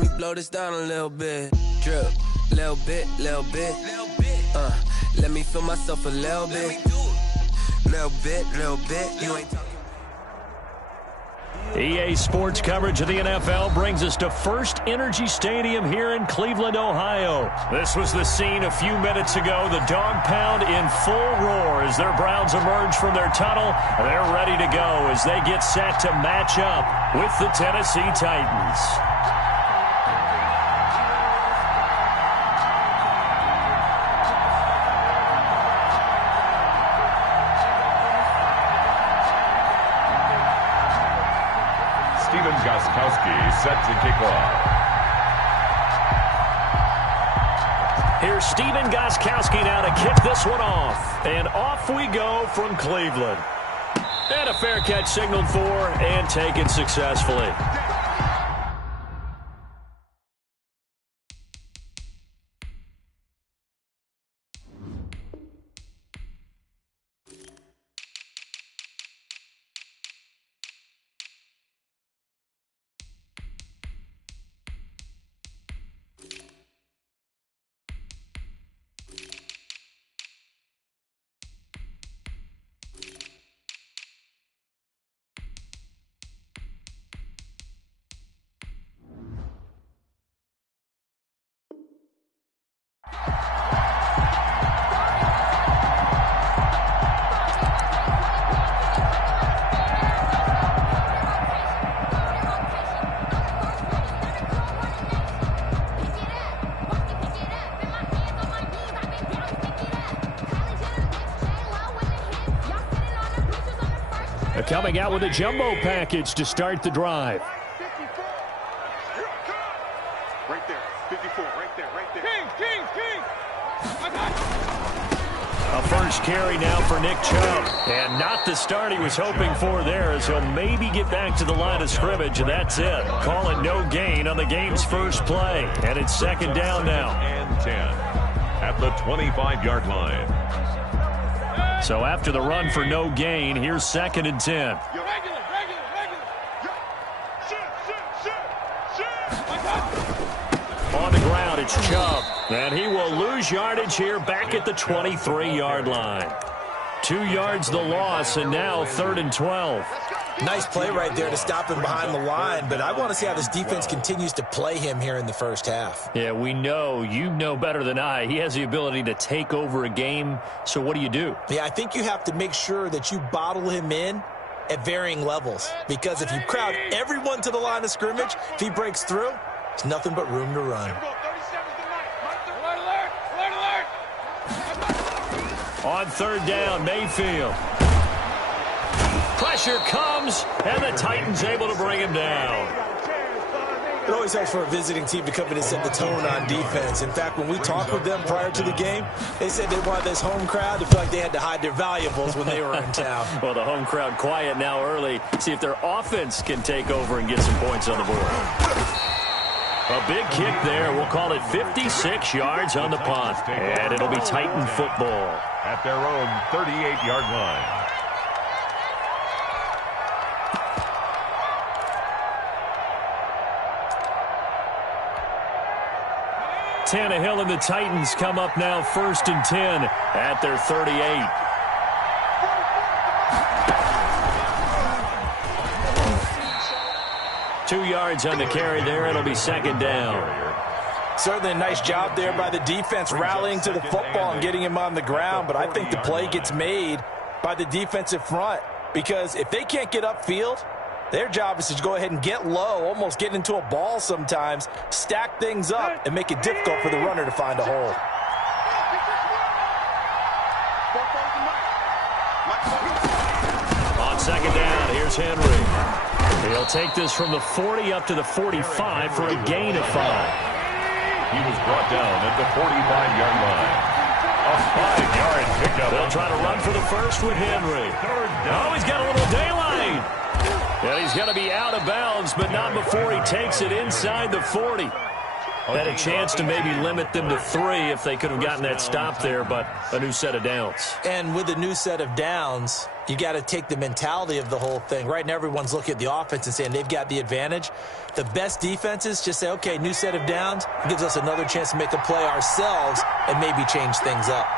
me blow this down a little bit. Drip, little bit, little bit. Let me feel myself a little bit. Little bit, you ain't talking. EA Sports coverage of the NFL brings us to First Energy Stadium here in Cleveland, Ohio. This was the scene a few minutes ago. The dog pound in full roar as their Browns emerge from their tunnel. They're ready to go as they get set to match up with the Tennessee Titans. Set to kick off. Here's Stephen Gostkowski now to kick this one off. And off we go from Cleveland. And a fair catch signaled for and taken successfully. Coming out with a jumbo package to start the drive. 54. Right there. 54. Right there. King. A first carry now for Nick Chubb. And not the start he was hoping for there, as he'll maybe get back to the line of scrimmage, and that's it. Call it no gain on the game's first play. And it's second down now. And 10 at the 25-yard line. So after the run for no gain, here's second and 10. On the ground, it's Chubb. And he will lose yardage here back at the 23-yard line. 2 yards the loss, and now 3rd and 12. Nice play right there to stop him behind the line, but I want to see how this defense continues to play him here in the first half. Yeah, we know. You know better than I. He has the ability to take over a game, so what do? Yeah, I think you have to make sure that you bottle him in at varying levels, because if you crowd everyone to the line of scrimmage, if he breaks through, there's nothing but room to run. On 3rd down, Mayfield. Pressure comes, and the Titans able to bring him down. It always helps for a visiting team to come in and set the tone on defense. In fact, when we talked with them prior to the game, they said they wanted this home crowd to feel like they had to hide their valuables when they were in town. Well, the home crowd quiet now early. See if their offense can take over and get some points on the board. A big kick there. We'll call it 56 yards on the punt. And it'll be Titan football. At their own 38-yard line. Tannehill and the Titans come up now 1st and 10 at their 38. Two yards on the carry there. It'll be second down. Certainly a nice job there by the defense rallying to the football and getting him on the ground, but I think the play gets made by the defensive front, because if they can't get upfield, their job is to go ahead and get low, almost get into a ball sometimes, stack things up, and make it difficult for the runner to find a hole. On second down, here's Henry. He'll take this from the 40 up to the 45 for a gain of 5. He was brought down at the 45-yard line. A 5-yard pickup. They'll try to run for the first with Henry. Oh, he's got a little daylight. And he's going to be out of bounds, but not before he takes it inside the 40. Had a chance to maybe limit them to 3 if they could have gotten that stop there, but a new set of downs. And with a new set of downs, you got to take the mentality of the whole thing. Right now, everyone's looking at the offense and saying they've got the advantage. The best defenses just say, okay, new set of downs gives us another chance to make a play ourselves and maybe change things up.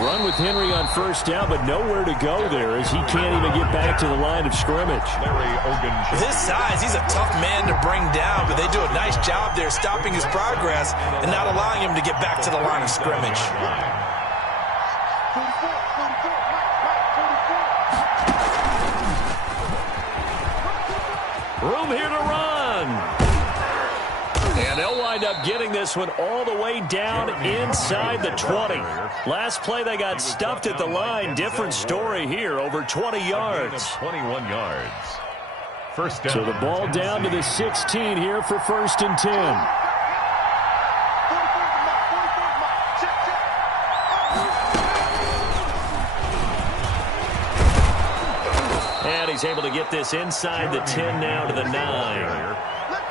Run with Henry on first down, but nowhere to go there as he can't even get back to the line of scrimmage. With his size, he's a tough man to bring down, but they do a nice job there stopping his progress and not allowing him to get back to the line of scrimmage. Room here to run. And they'll wind up getting this one all the way down inside the 20. Last play, they got stuffed at the line. Different story here, over 20 yards. 21 yards. First down. So the ball down to the 16 here for 1st and 10. And he's able to get this inside the 10 now to the 9.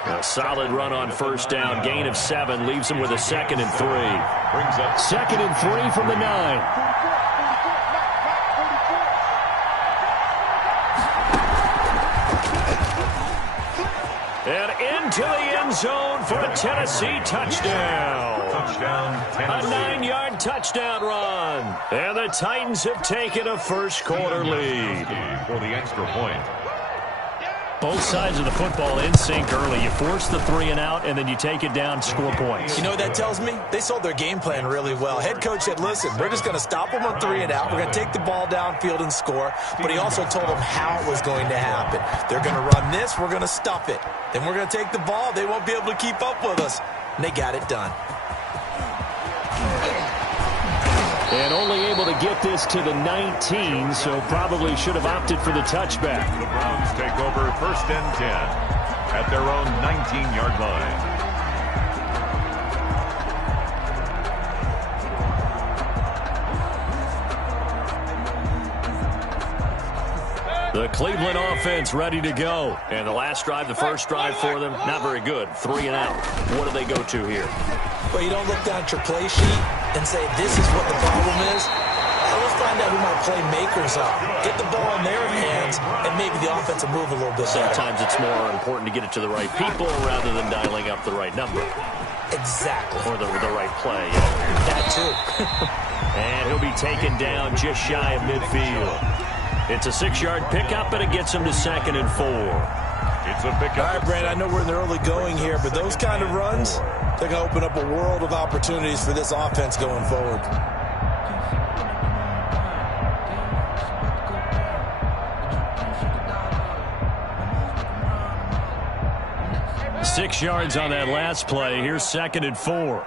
A solid run on first down. Gain of 7 leaves him with a 2nd and 3. 2nd and 3 from the 9. And into the end zone for a Tennessee touchdown. A 9-yard touchdown run. And the Titans have taken a first-quarter lead. For the extra point. Both sides of the football in sync early. You force the 3 and out, and then you take it down, score points. You know what that tells me? They sold their game plan really well. Head coach said, listen, we're just going to stop them on 3 and out. We're going to take the ball downfield and score. But he also told them how it was going to happen. They're going to run this. We're going to stuff it. Then we're going to take the ball. They won't be able to keep up with us. And they got it done. And only able to get this to the 19, so probably should have opted for the touchback. The Browns take over 1st and 10 at their own 19-yard line. The Cleveland offense ready to go. And the last drive, the first drive for them, not very good. 3 and out. What do they go to here? Well, you don't look down at your play sheet and say, this is what the problem is. Let's find out who my playmakers are. Get the ball in their hands, and maybe the offense will move a little bit better. Sometimes it's more important to get it to the right people rather than dialing up the right number. Exactly. Or the right play. Yeah. That too. And he'll be taken down just shy of midfield. It's a 6-yard pickup, and it gets him to 2nd and 4. It's a pickup. All right, Brandon, I know we're in the early going here, but those kind of runs, they're going to open up a world of opportunities for this offense going forward. Six yards on that last play. Here's 2nd and 4.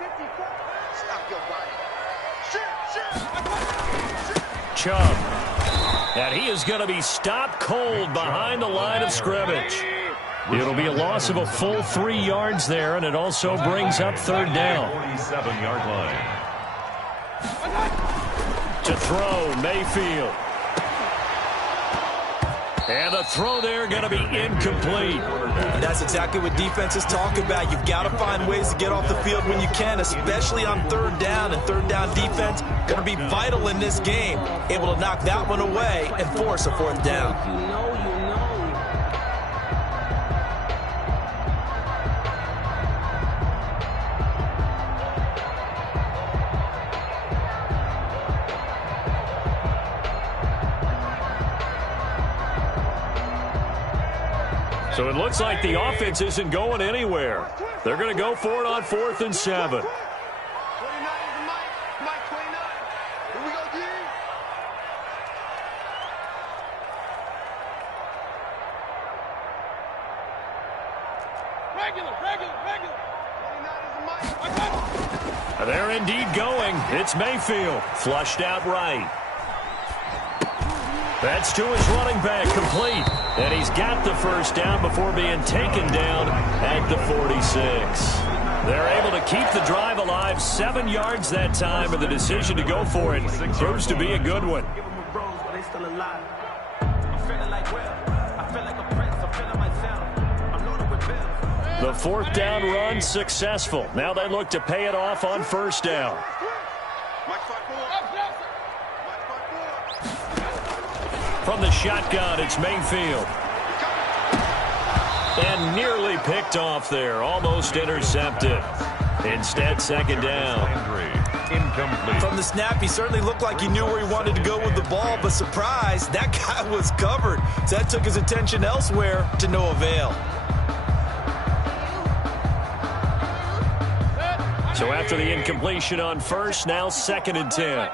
Chubb. And he is going to be stopped cold behind the line of scrimmage. It'll be a loss of a full 3 yards there, and it also brings up 3rd down. 47-yard line. To throw, Mayfield. And the throw there going to be incomplete. And that's exactly what defenses talk about. You've got to find ways to get off the field when you can, especially on 3rd down. And 3rd down defense going to be vital in this game. Able to knock that one away and force a 4th down. So it looks like the offense isn't going anywhere. They're going to go for it on 4th and 7. They're indeed going. It's Mayfield. Flushed out right. That's to his running back, complete. And he's got the 1st down before being taken down at the 46. They're able to keep the drive alive. 7 yards that time, and the decision to go for it proves to be a good one. The fourth down run successful. Now they look to pay it off on first down. From the shotgun, it's Mayfield. And nearly picked off there. Almost intercepted. Instead, second down. Incomplete. From the snap, he certainly looked like he knew where he wanted to go with the ball, but surprise, that guy was covered. So that took his attention elsewhere to no avail. So after the incompletion on first, now 2nd and 10.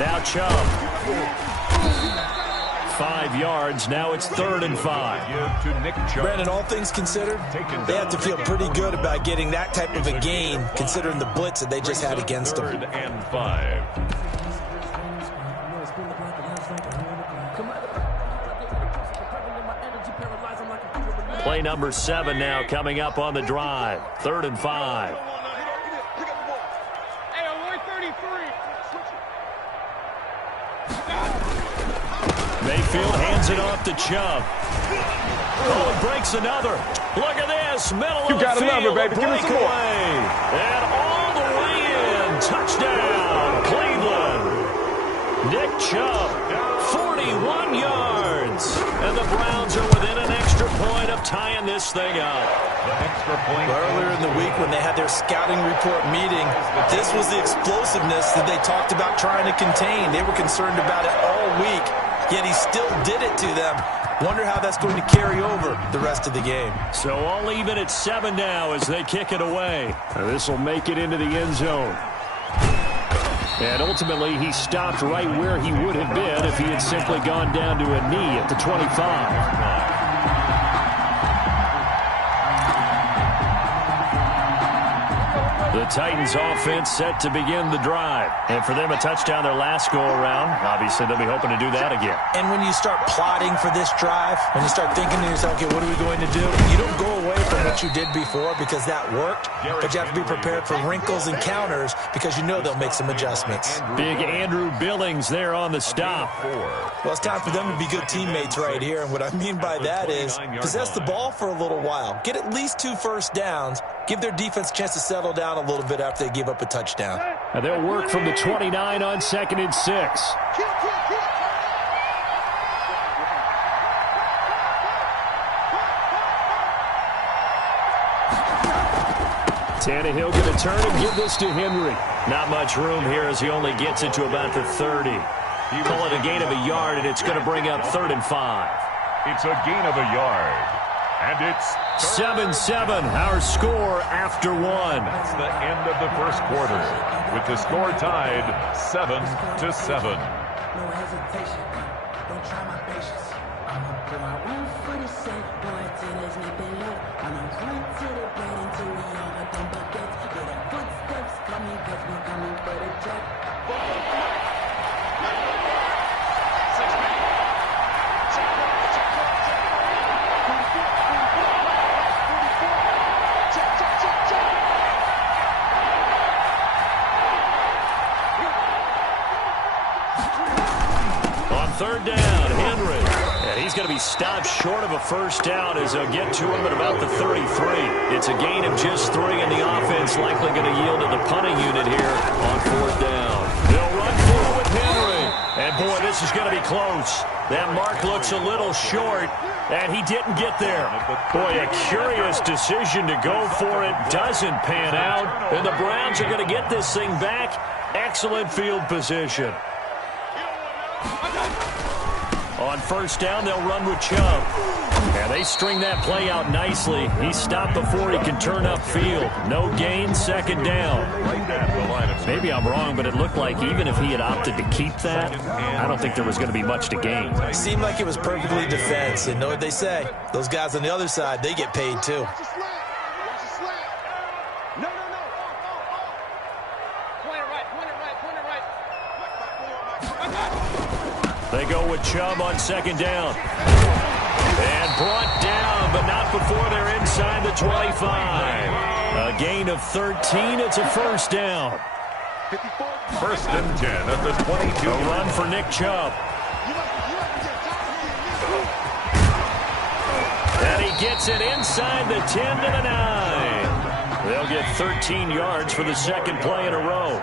Now Chubb. 5 yards. Now it's 3rd and 5. Brandon, all things considered, they have to feel pretty good about getting that type of a gain, considering the blitz that they just had against them. 3rd and 5. Play number 7 now coming up on the drive. 3rd and 5. Mayfield hands it off to Chubb. Oh, he breaks another. Look at this. Middle of the field. Another, baby. Give me some more. And all the way in. Touchdown, Cleveland. Nick Chubb, 41 yards. And the Browns are within an extra point of tying this thing up. Earlier in the week when they had their scouting report meeting, this was the explosiveness that they talked about trying to contain. They were concerned about it all week, yet he still did it to them. Wonder how that's going to carry over the rest of the game. So all even at 7 now as they kick it away. This will make it into the end zone. And ultimately, he stopped right where he would have been if he had simply gone down to a knee at the 25. The Titans offense set to begin the drive. And for them, a touchdown their last go-around. Obviously, they'll be hoping to do that again. And when you start plotting for this drive, when you start thinking to yourself, okay, what are we going to do? You don't go away from what you did before because that worked, but you have to be prepared for wrinkles and counters because you know they'll make some adjustments. Big Andrew Billings there on the stop. Well, it's time for them to be good teammates right here. And what I mean by that is possess the ball for a little while. Get at least 2 first downs. Give their defense a chance to settle down a little bit after they give up a touchdown. And they'll work from the 29 on 2nd and 6. Tannehill going to turn and give this to Henry. Not much room here as he only gets it to about the 30. Call it a gain of a yard, and it's going to bring up 3rd and 5. It's a gain of a yard. And it's 7-7, our score after 1. That's the end of the first quarter, with the score tied 7-7. No hesitation, don't try my patience. I'ma put my 1 foot in safe, boy, till there's nothing left. I'ma run to the bread until we all got them buckets. Yeah, the footsteps coming, cause we coming for the check. Third down, Henry. And he's going to be stopped short of a first down as they'll get to him at about the 33. It's a gain of just 3, and the offense likely going to yield to the punting unit here on 4th down. They'll run for it with Henry. And, boy, this is going to be close. That mark looks a little short, and he didn't get there. Boy, a curious decision to go for it. Doesn't pan out, and the Browns are going to get this thing back. Excellent field position. On first down, they'll run with Chubb. And they string that play out nicely. He's stopped before he can turn upfield. No gain, 2nd down. Maybe I'm wrong, but it looked like even if he had opted to keep that, I don't think there was going to be much to gain. It seemed like it was perfectly defense. And know what they say? Those guys on the other side, they get paid too. They go with Chubb on 2nd down. And brought down, but not before they're inside the 25. A gain of 13. It's a first down. 1st and 10 at the 22. A run for Nick Chubb. And he gets it inside the 10 to the 9. They'll get 13 yards for the second play in a row.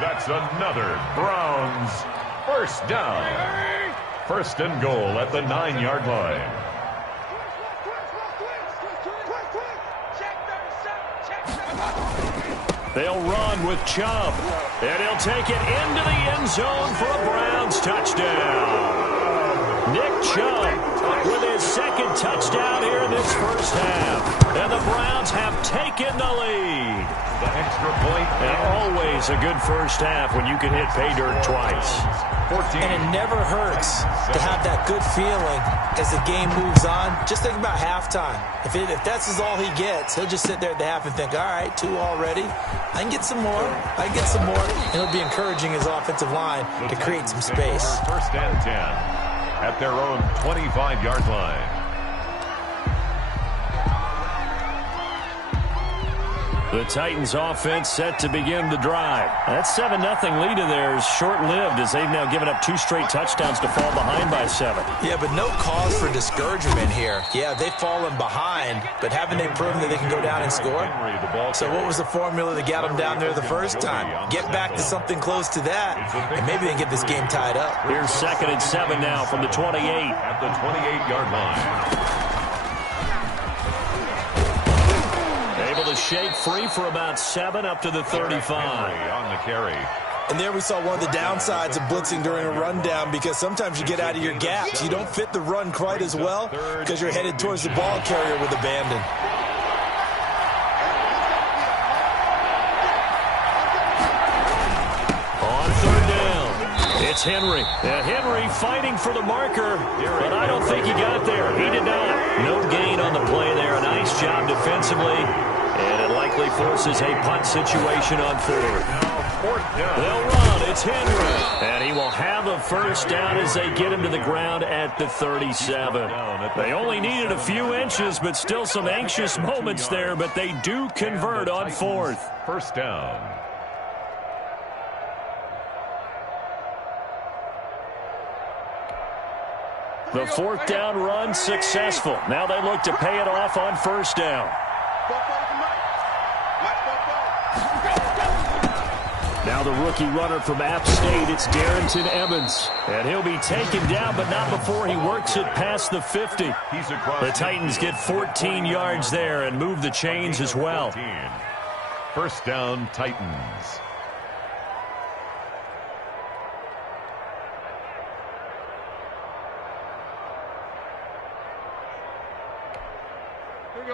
That's another Browns first down. First and goal at the 9-yard line. They'll run with Chubb. And he'll take it into the end zone for a Browns touchdown. Nick Chubb with his second touchdown here in this first half. And the Browns have taken the lead. The extra point. And always a good first half when you can hit pay dirt twice. 14. And it never hurts to have that good feeling as the game moves on. Just think about halftime. If that's all he gets, he'll just sit there at the half and think, all right, 2 already. I can get some more. I can get some more. And he'll be encouraging his offensive line to create some space. First and 10 at their own 25-yard line. The Titans offense set to begin the drive. That 7-0 lead of theirs short-lived as they've now given up 2 straight touchdowns to fall behind by 7. Yeah, but no cause for discouragement here. Yeah, they've fallen behind, but haven't they proven that they can go down and score? So what was the formula that got them down there the first time? Get back to something close to that, and maybe they can get this game tied up. Here's 2nd and 7 now from the 28. At the 28-yard line. Able to shake free for about 7 up to the 35. On the carry. And there we saw one of the downsides of blitzing during a rundown, because sometimes you get out of your gaps. You don't fit the run quite as well because you're headed towards the ball carrier with abandon. On 3rd down, it's Henry. Henry fighting for the marker, but I don't think he got there. He did not. No gain on the play there. A nice job defensively. And it likely forces a punt situation on 4th. They'll run. It's Henry. And he will have a first down as they get him to the ground at the 37. They only needed a few inches, but still some anxious moments there. But they do convert on 4th. First down. The 4th down run successful. Now they look to pay it off on 1st down. Now the rookie runner from App State, it's Darrington Evans. And he'll be taken down, but not before he works it past the 50. The Titans get 14 yards there and move the chains as well. First down, Titans.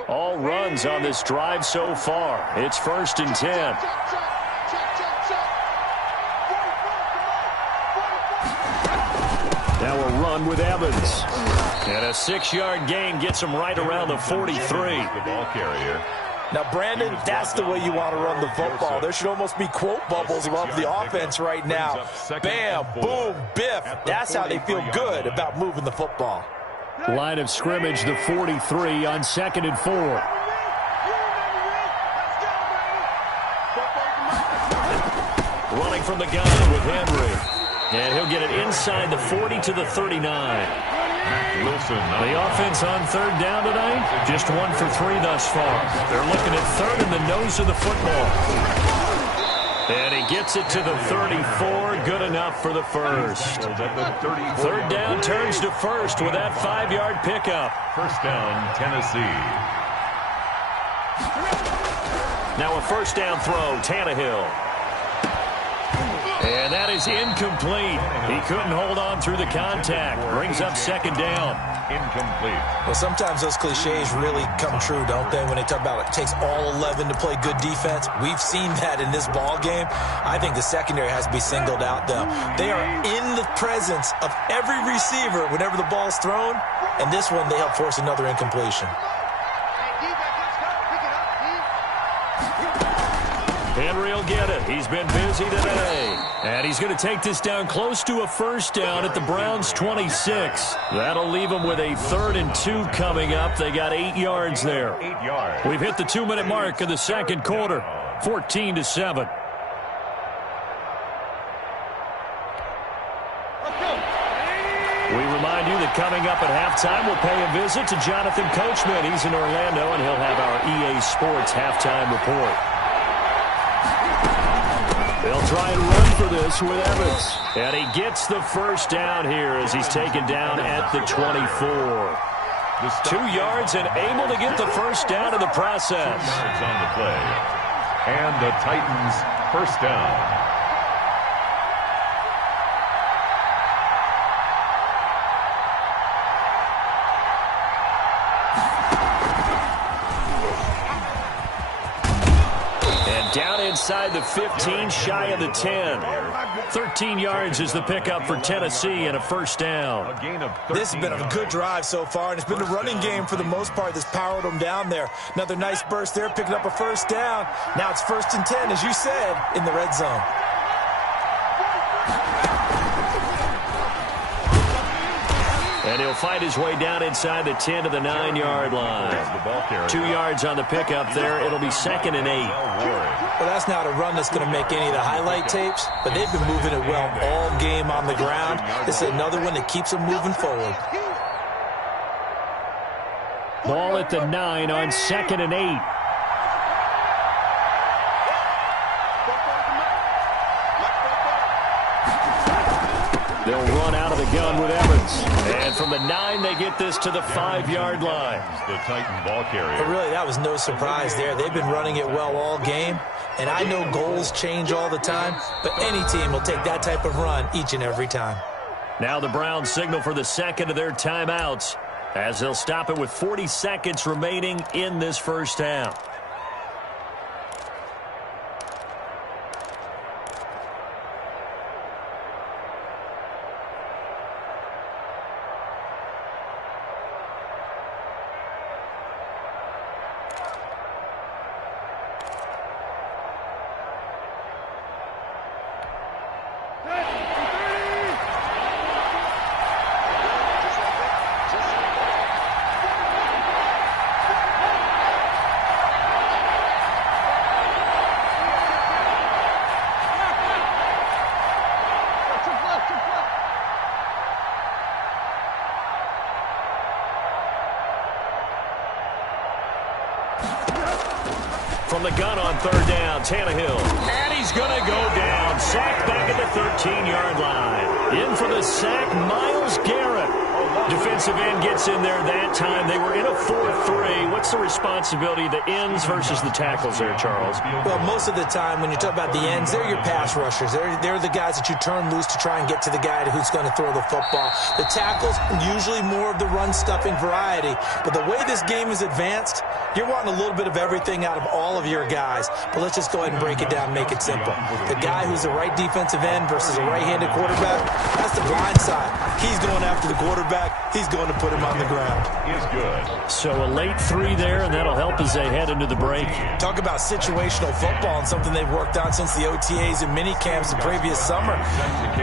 All runs on this drive so far. It's 1st and 10. Now a run with Evans. And a 6-yard gain gets him right around the 43. The ball carrier. Now, Brandon, that's the way you want to run the football. There should almost be quote bubbles above the offense right now. Bam, boom, biff. That's how they feel good about moving the football. Line of scrimmage, the 43 on 2nd and 4. Running from the gun with Henry. And he'll get it inside the 40 to the 39. Wilson. The offense on 3rd down tonight, just 1 for 3 thus far. They're looking at 3rd in the nose of the football. And he gets it to the 34, good enough for the first. 3rd down turns to 1st with that 5-yard pickup. First down, Tennessee. Now a 1st down throw, Tannehill. And that is incomplete. He couldn't hold on through the contact. Brings up 2nd down. Incomplete. Well, sometimes those cliches really come true, don't they, when they talk about it takes all 11 to play good defense. We've seen that in this ball game. I think the secondary has to be singled out, though. They are in the presence of every receiver whenever the ball's thrown, and this one they help force another incompletion. Henry will get it. He's been busy today. And he's going to take this down close to a 1st down at the Browns' 26. That'll leave them with a 3rd and 2 coming up. They got 8 yards there. 8 yards. We've hit the 2-minute mark of the 2nd quarter. 14-7. We remind you that coming up at halftime, we'll pay a visit to Jonathan Coachman. He's in Orlando, and he'll have our EA Sports halftime report. They'll try and run for this with Evans. And he gets the first down here as he's taken down at the 24. 2 yards and able to get the first down in the process. 2 yards on the play. And the Titans first down. Down inside the 15, shy of the 10. 13 yards is the pickup for Tennessee and a first down. This has been a good drive so far, and it's been a running game for the most part that's powered them down there. Another nice burst there, picking up a first down. Now it's 1st and 10, as you said, in the red zone. And he'll fight his way down inside the 10 to the 9-yard line. 2 yards on the pickup there. It'll be 2nd and 8. Well, that's not a run that's going to make any of the highlight tapes, but they've been moving it well all game on the ground. This is another one that keeps them moving forward. Ball at the 9 on 2nd and 8. They'll run out of the gun with Evans. And from the 9, they get this to the 5-yard line. The Titan ball carrier. But really, that was no surprise there. They've been running it well all game. And I know goals change all the time, but any team will take that type of run each and every time. Now the Browns signal for the second of their timeouts as they'll stop it with 40 seconds remaining in this first half. From the gun on 3rd down, Tannehill. And he's going to go down. Sacked back at the 13-yard line. In for the sack, Myles Garrett. Defensive end gets in there that time. They were in a 4-3. What's the responsibility of the ends versus the tackles there, Charles? Well, most of the time when you talk about the ends, they're your pass rushers. They're the guys that you turn loose to try and get to the guy who's going to throw the football. The tackles, usually more of the run-stuffing variety. But the way this game is advanced, you're wanting a little bit of everything out of all of your guys. But let's just go ahead and break it down and make it simple. The guy who's the right defensive end versus a right-handed quarterback, that's the blind side. He's going after the quarterback. He's going to put him on the ground. Is good. So a late 3 there, and that'll help as they head into the break. Talk about situational football and something they've worked on since the OTAs and mini camps the previous summer.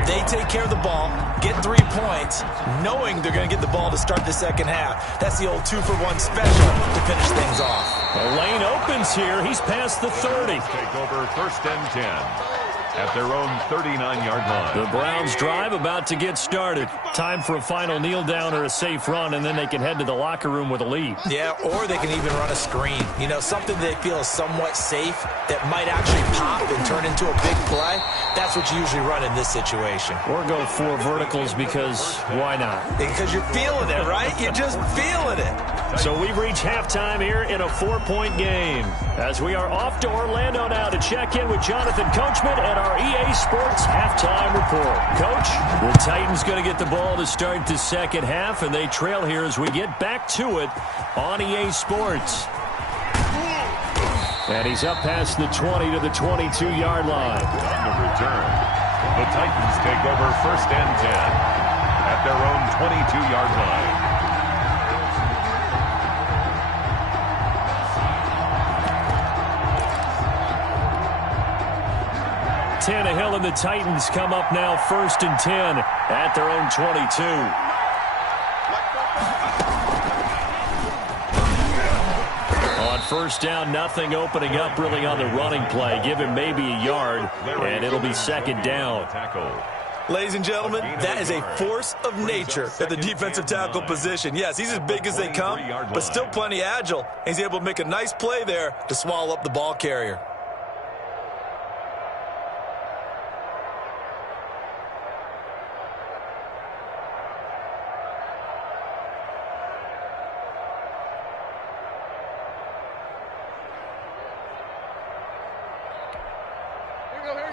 They take care of the ball, get 3 points, knowing they're going to get the ball to start the second half. That's the old 2-for-1 special to finish things off. The lane opens here. He's past the 30. Take over 1st and 10. At their own 39-yard line. The Browns drive about to get started. Time for a final kneel down or a safe run, and then they can head to the locker room with a lead. Yeah, or they can even run a screen. You know, something they feel is somewhat safe that might actually pop and turn into a big play. That's what you usually run in this situation. Or go 4 verticals because why not? Because you're feeling it, right? You're just feeling it. So we've reached halftime here in a 4-point game. As we are off to Orlando now to check in with Jonathan Coachman and our EA Sports halftime report. Coach, the Titans going to get the ball to start the second half, and they trail here as we get back to it on EA Sports. And he's up past the 20 to the 22-yard line. On the return, the Titans take over 1st and 10 at their own 22-yard line. Tannehill and the Titans come up now 1st and 10 at their own 22. On 1st down, nothing opening up really on the running play. Give him maybe a yard, and it'll be 2nd down. Ladies and gentlemen, that is a force of nature at the defensive tackle position. Yes, he's as big as they come, but still plenty agile. He's able to make a nice play there to swallow up the ball carrier.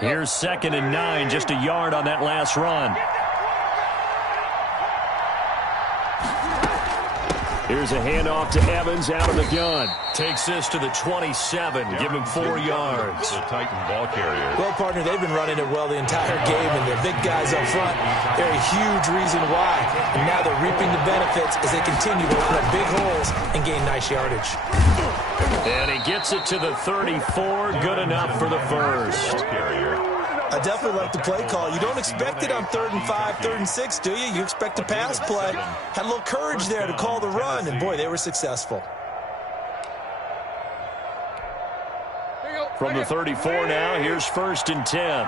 Here's 2nd and 9, just a yard on that last run. Here's a handoff to Evans out of the gun. Takes this to the 27, give him 4 yards. The Titan ball carrier. Well, partner, they've been running it well the entire game, and the big guys up front, they're a huge reason why. And now they're reaping the benefits as they continue to open up big holes and gain nice yardage. And he gets it to the 34, good enough for the first. I definitely like the play call. You don't expect it on 3rd and 5, 3rd and 6, do you? You expect a pass play. Had a little courage there to call the run, and boy, they were successful. From the 34 now, here's 1st and 10.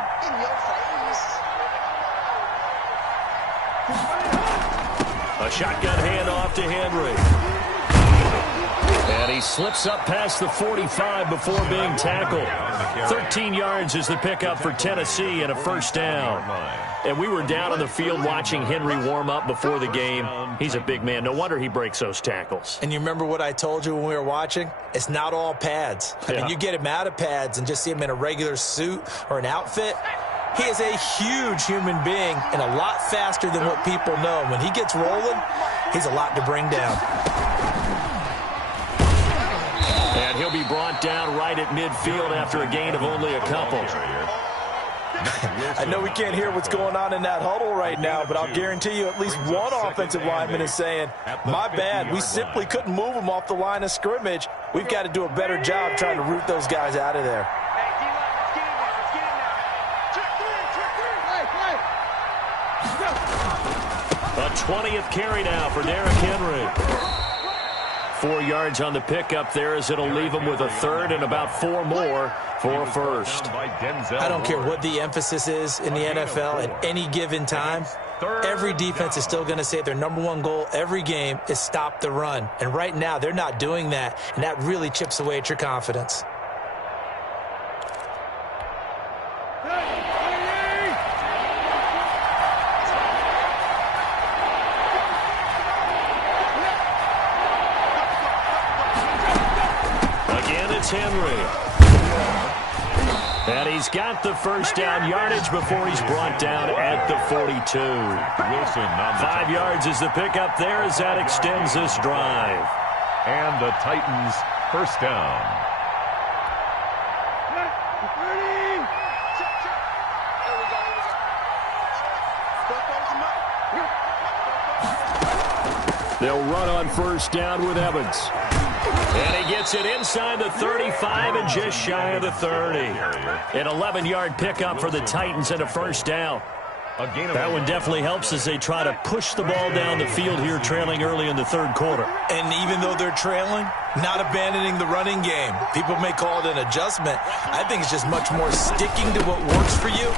A shotgun handoff to Henry. And he slips up past the 45 before being tackled. 13 yards is the pickup for Tennessee and a first down. And we were down on the field watching Henry warm up before the game. He's a big man. No wonder he breaks those tackles. And you remember what I told you when we were watching? It's not all pads. I mean, you get him out of pads and just see him in a regular suit or an outfit. He is a huge human being and a lot faster than what people know. When he gets rolling, he's a lot to bring down. And he'll be brought down right at midfield after a gain of only a couple. I know we can't hear what's going on in that huddle right now, but I'll guarantee you at least one offensive lineman is saying, my bad, we simply couldn't move them off the line of scrimmage. We've got to do a better job trying to root those guys out of there. A 20th carry now for Derrick Henry. 4 yards on the pickup there as it'll leave him with a 3rd and about 4 more for a first. I don't care what the emphasis is in the NFL at any given time. Every defense is still going to say their #1 goal every game is stop the run. And right now they're not doing that, and that really chips away at your confidence. Henry. And he's got the first down yardage before he's brought down at the 42. Wilson on the 5 yards is the pickup there as that extends this drive. And the Titans first down. They'll run on first down with Evans. And he gets it inside the 35 and just shy of the 30. An 11-yard pickup for the Titans and a first down. That one definitely helps as they try to push the ball down the field here, trailing early in the 3rd quarter. And even though they're trailing, not abandoning the running game. People may call it an adjustment. I think it's just much more sticking to what works for you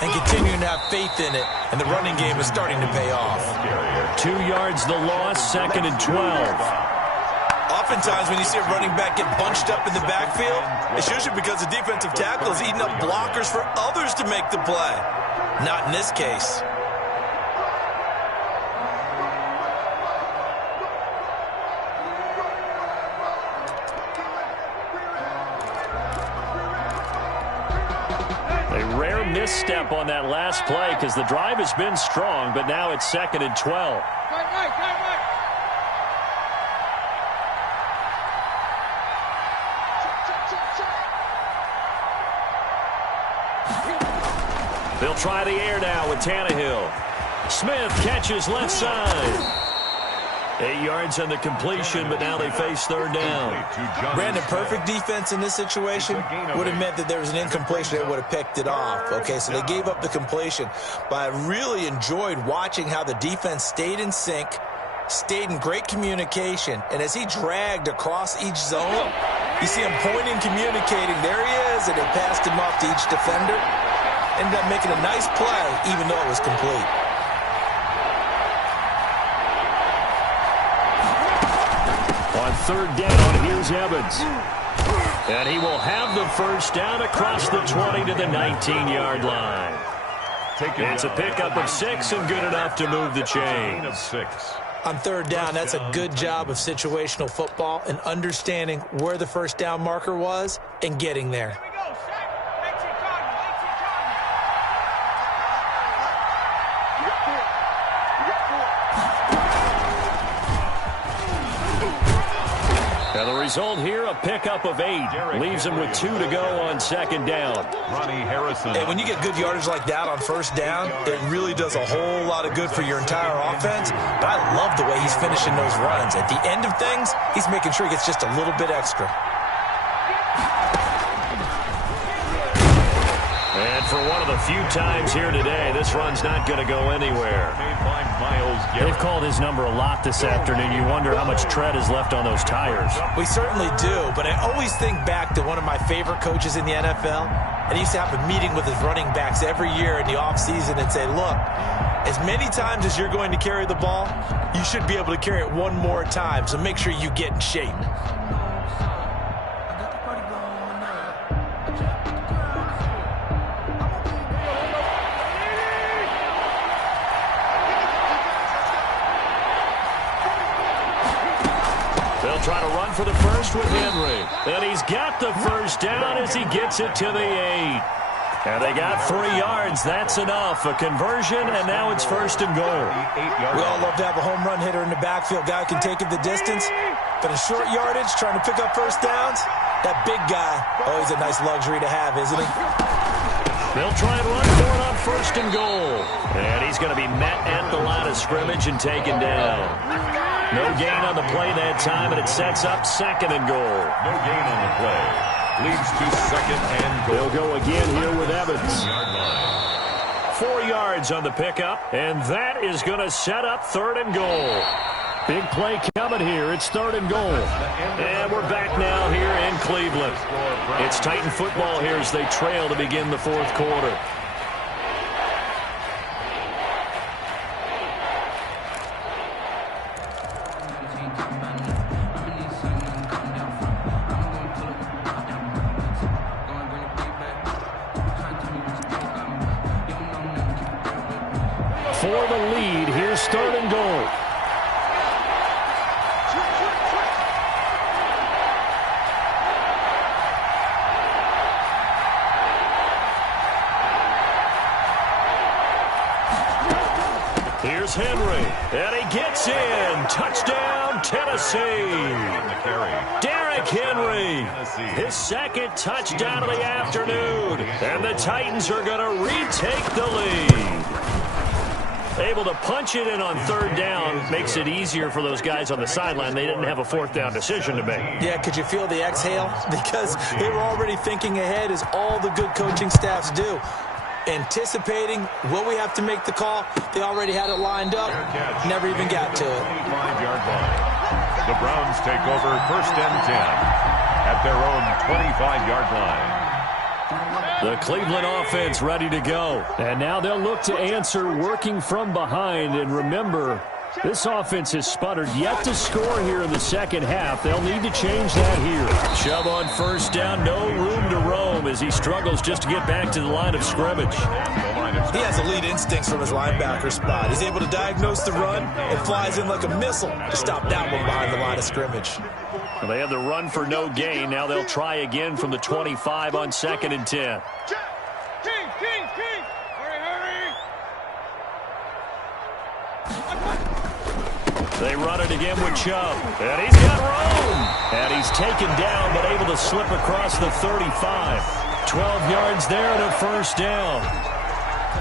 and continuing to have faith in it. And the running game is starting to pay off. 2 yards the loss, 2nd and 12. Oftentimes when you see a running back get bunched up in the backfield, it's usually because the defensive tackle is eating up blockers for others to make the play. Not in this case. A rare misstep on that last play because the drive has been strong, but now it's 2nd and 12. They'll try the air now with Tannehill. Smith catches left side. 8 yards on the completion, but now they face 3rd down. Brandon, perfect defense in this situation would have meant that there was an incompletion. They would have picked it off. Okay, so they gave up the completion. But I really enjoyed watching how the defense stayed in sync, stayed in great communication. And as he dragged across each zone, you see him pointing, communicating. There he is, and they passed him off to each defender. ended up making a nice play, even though it was complete. On third down, here's Evans. And he will have the first down across the 20 to the 19-yard line. It's a pickup of 6 and good enough to move the chains. On third down, that's a good job of situational football and understanding where the first down marker was and getting there. And the result here, a pickup of 8. Leaves him with 2 to go on second down. Ronnie Harrison. And when you get good yardage like that on first down, it really does a whole lot of good for your entire offense. But I love the way he's finishing those runs. At the end of things, he's making sure he gets just a little bit extra. And for one of the few times here today, this run's not going to go anywhere. They've called his number a lot this afternoon. You wonder how much tread is left on those tires. We certainly do, but I always think back to one of my favorite coaches in the NFL, and he used to have a meeting with his running backs every year in the offseason and say, look, as many times as you're going to carry the ball, you should be able to carry it one more time, so make sure you get in shape. Try to run for the first with Henry. And he's got the first down as he gets it to the 8. And they got 3 yards. That's enough. A conversion, and now it's first and goal. We all love to have a home run hitter in the backfield. Guy who can take it the distance. But in short yardage, trying to pick up first downs, that big guy, always a nice luxury to have, isn't he? They'll try and run for it on first and goal. And he's going to be met at the line of scrimmage and taken down. No gain on the play that time, and it sets up second and goal. No gain on the play. Leads to second and goal. They'll go again here with Evans. 4 yards on the pickup, and that is going to set up third and goal. Big play coming here. It's third and goal. And we're back now here in Cleveland. It's Titan football here as they trail to begin the fourth quarter. For the lead, here's third and goal. Here's Henry, and he gets in. Touchdown, Tennessee. Derrick Henry, his second touchdown of the afternoon. And the Titans are going to retake the lead. Able to punch it in on third down makes it easier for those guys on the sideline. They didn't have a fourth down decision to make. Yeah, could you feel the exhale? Because they were already thinking ahead, as all the good coaching staffs do. Anticipating, will we have to make the call? They already had it lined up. Never even got to it. 25-yard line. The Browns take over first and 10 at their own 25-yard line. The Cleveland offense ready to go. And now they'll look to answer working from behind. And remember, this offense has sputtered yet to score here in the second half. They'll need to change that here. Chubb on first down, no room to roam as he struggles just to get back to the line of scrimmage. He has elite instincts from his linebacker spot. He's able to diagnose the run and flies in like a missile to stop that one behind the line of scrimmage. Well, they have the run for no gain. Now they'll try again from the 25 on second and 10. They run it again with Chubb. And he's got room. And he's taken down, but able to slip across the 35. 12 yards there and a first down.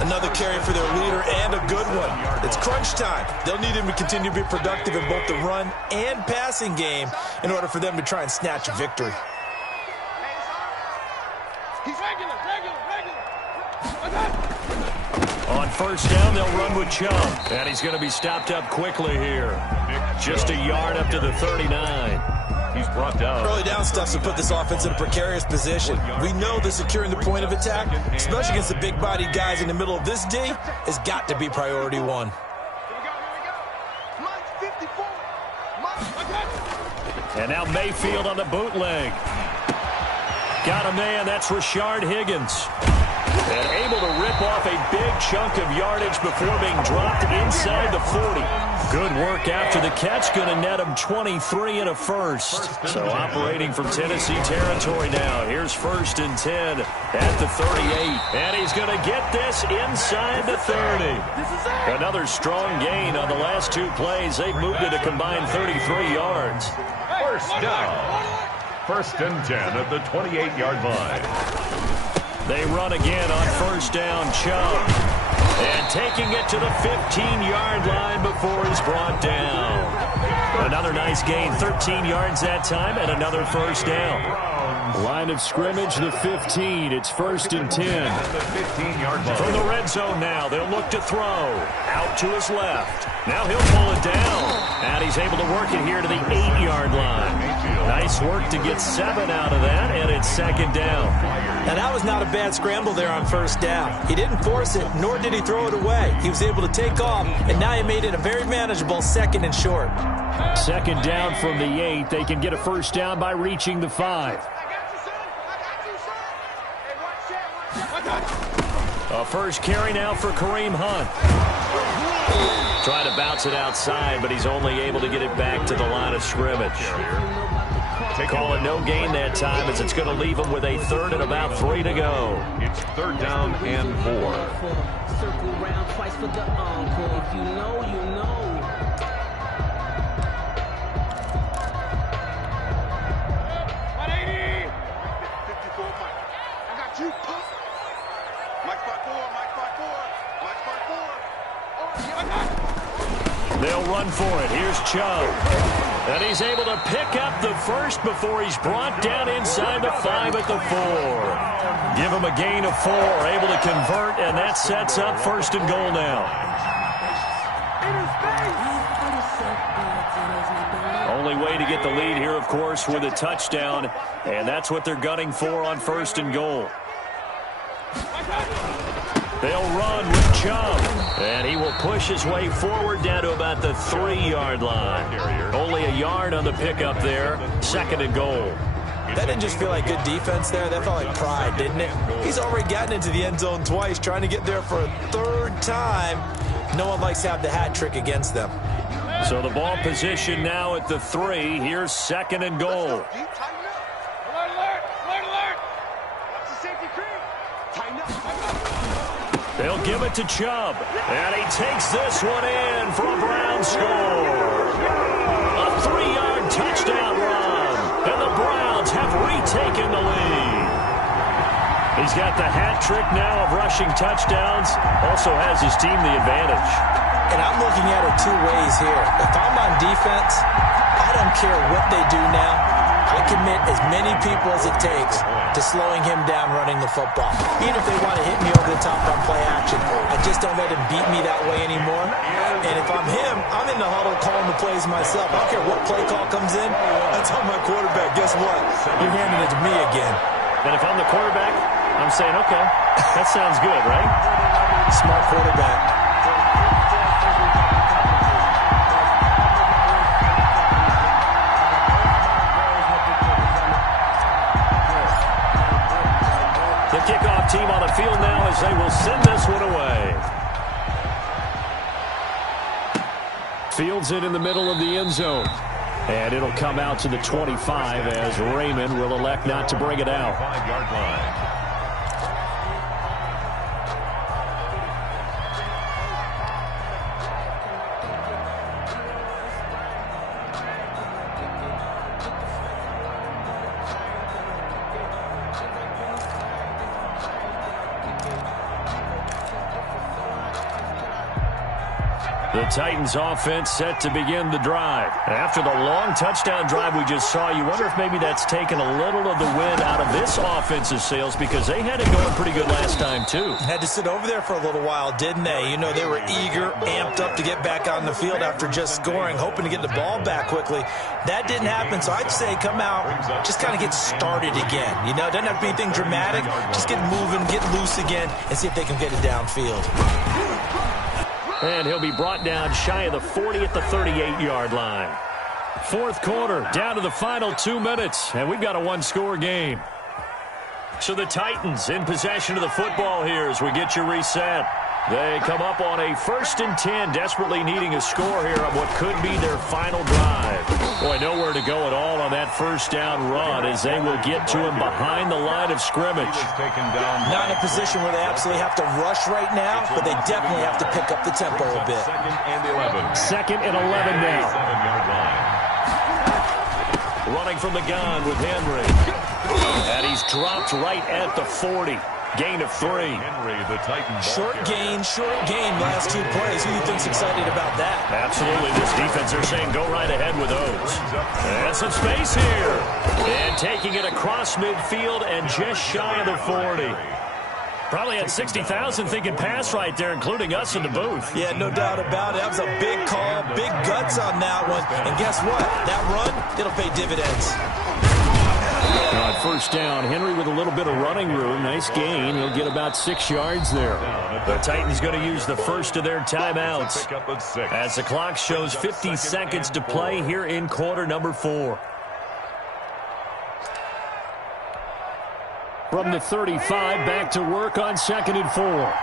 Another carry for their leader, and a good one. It's crunch time. They'll need him to continue to be productive in both the run and passing game in order for them to try and snatch a victory. On first down, they'll run with Chubb. And he's going to be stopped up quickly here. Just a yard up to the 39. He's brought down. Early down stuff to put this offense in a precarious position. We know that securing the point of attack, especially against the big-bodied guys in the middle of this D, has got to be priority one. And now Mayfield on the bootleg. Got a man, that's Rashard Higgins. And able to rip off a big chunk of yardage before being dropped inside the 40. Good work after the catch, going to net him 23 and a first. So operating from Tennessee territory now. Here's 1st and 10 at the 38. And he's going to get this inside the 30. Another strong gain on the last 2 plays. They've moved it a combined 33 yards. First down. 1st and 10 at the 28-yard line. They run again on 1st down, Chubb. And taking it to the 15-yard line before he's brought down. Another nice gain, 13 yards that time, and another 1st down. Line of scrimmage, the 15. It's 1st and 10. From the red zone now, they'll look to throw. Out to his left. Now he'll pull it down. And he's able to work it here to the 8-yard line. Nice work to get 7 out of that, and it's 2nd down. Now that was not a bad scramble there on 1st down. He didn't force it, nor did he throw it away. He was able to take off, and now he made it a very manageable 2nd and short. 2nd down from the 8. They can get a 1st down by reaching the 5. A 1st carry now for Kareem Hunt. Trying to bounce it outside, but he's only able to get it back to the line of scrimmage. Call it no gain that time, as it's going to leave him with a 3rd and about 3 to go. It's 3rd down and 4. Circle round twice for the encore. If you know, you know. They'll run for it. Here's Chubb. And he's able to pick up the 1st before he's brought down inside the 5 at the 4. Give him a gain of 4. Able to convert, and that sets up 1st and goal now. Only way to get the lead here, of course, with a touchdown. And that's what they're gunning for on 1st and goal. They'll run with Chubb, and he will push his way forward down to about the 3-yard line. Only a yard on the pickup there. 2nd and goal. That didn't just feel like good defense there. That felt like pride, didn't it? He's already gotten into the end zone twice, trying to get there for a 3rd time. No one likes to have the hat trick against them. So the ball position now at the 3. Here's 2nd and goal. They'll give it to Chubb, and he takes this one in for a Brown score. A 3-yard touchdown run, and the Browns have retaken the lead. He's got the hat trick now of rushing touchdowns, also has his team the advantage. And I'm looking at it 2 ways here. If I'm on defense, I don't care what they do now. I commit as many people as it takes to slowing him down running the football. Even if they want to hit me over the top on play action, I just don't let him beat me that way anymore. And if I'm him, I'm in the huddle calling the plays myself. I don't care what play call comes in. I tell my quarterback, guess what? You're handing it to me again. And if I'm the quarterback, I'm saying, okay, that sounds good, right? Smart quarterback. The kickoff team on the field now as they will send this one away. Fields it in the middle of the end zone. And it'll come out to the 25 as Raymond will elect not to bring it out. 5-yard line. The Titans offense set to begin the drive. After the long touchdown drive we just saw, you wonder if maybe that's taken a little of the wind out of this offense's sails because they had it going pretty good last time too. Had to sit over there for a little while, didn't they? You know, they were eager, amped up to get back on the field after just scoring, hoping to get the ball back quickly. That didn't happen, so I'd say come out, just kind of get started again. You know, doesn't have to be anything dramatic. Just get moving, get loose again, and see if they can get it downfield. And he'll be brought down shy of the 40 at the 38-yard line. Fourth quarter, down to the final 2 minutes, and we've got a one-score game. So the Titans in possession of the football here as we get you reset. They come up on a 1st and 10, desperately needing a score here on what could be their final drive. Boy, nowhere to go at all on that first down run as they will get to him behind the line of scrimmage. Not in a position where they absolutely have to rush right now, but they definitely have to pick up the tempo a bit. 2nd and 11 now. Running from the gun with Henry. And he's dropped right at the 40. Gain of 3. Henry, the Titans. Short gain, last 2 plays. Who do you think's excited about that? Absolutely. This defense, they're saying go right ahead with those. And some space here. And taking it across midfield and just shy of the 40. Probably had 60,000 thinking pass right there, including us in the booth. Yeah, no doubt about it. That was a big call, big guts on that one. And guess what? That run, it'll pay dividends. On first down, Henry with a little bit of running room. Nice gain. He'll get about 6 yards there. The Titans going to use the first of their timeouts as the clock shows 50 seconds to play here in quarter number 4. From the 35, back to work on 2nd and 4.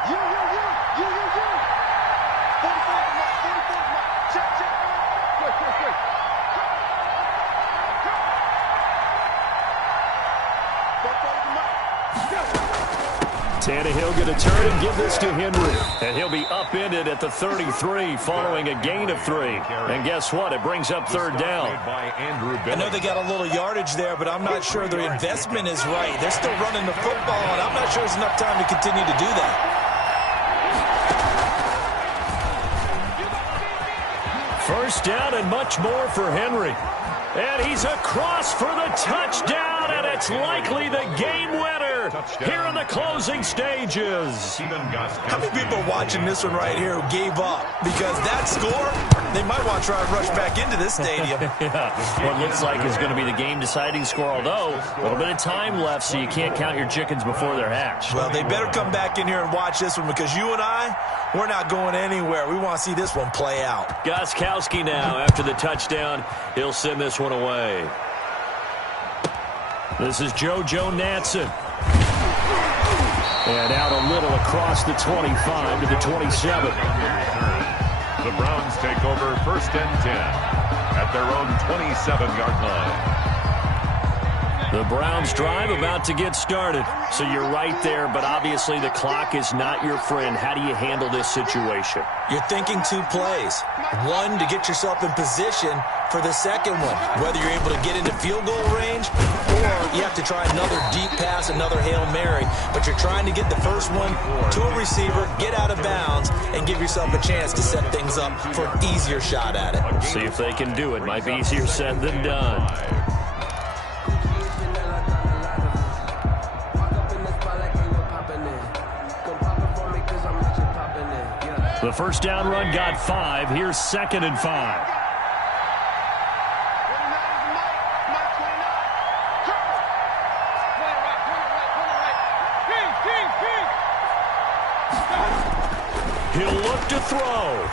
Tannehill going to turn and give this to Henry. And he'll be upended at the 33 following a gain of 3. And guess what? It brings up 3rd down. I know they got a little yardage there, but I'm not sure their investment is right. They're still running the football, and I'm not sure there's enough time to continue to do that. First down and much more for Henry. And he's across for the touchdown, and it's likely the game winner here in the closing stages. How many people are watching this one right here who gave up? Because that score, they might want to try and rush back into this stadium. Yeah, what looks like is going to be the game-deciding score, although a little bit of time left, so you can't count your chickens before they're hatched. Well, they better come back in here and watch this one because you and I, we're not going anywhere. We want to see this one play out. Gostkowski now, after the touchdown, he'll send this one away. This is JoJo Natson. And out a little across the 25 to the 27. The Browns take over 1st and 10 at their own 27-yard line. The Browns drive about to get started. So you're right there, but obviously the clock is not your friend. How do you handle this situation? You're thinking 2 plays. One, to get yourself in position for the second one, whether you're able to get into field goal range or you have to try another deep pass, another Hail Mary. But you're trying to get the first one to a receiver, get out of bounds, and give yourself a chance to set things up for an easier shot at it. See if they can do it. Might be easier said than done. The first down run got 5. Here's 2nd and 5. He'll look to throw.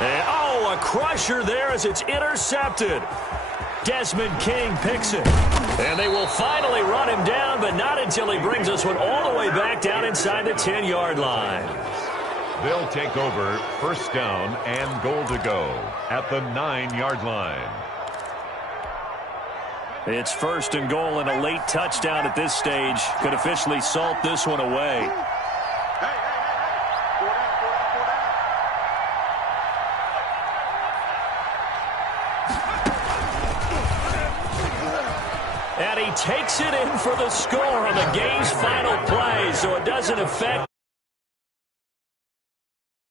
And, a crusher there as it's intercepted. Desmond King picks it. And they will finally run him down, but not until he brings this one all the way back down inside the 10-yard line. They'll take over 1st down and goal to go at the 9-yard line. It's 1st and goal and a late touchdown at this stage could officially salt this one away. And he takes it in for the score on the game's final play, so it doesn't affect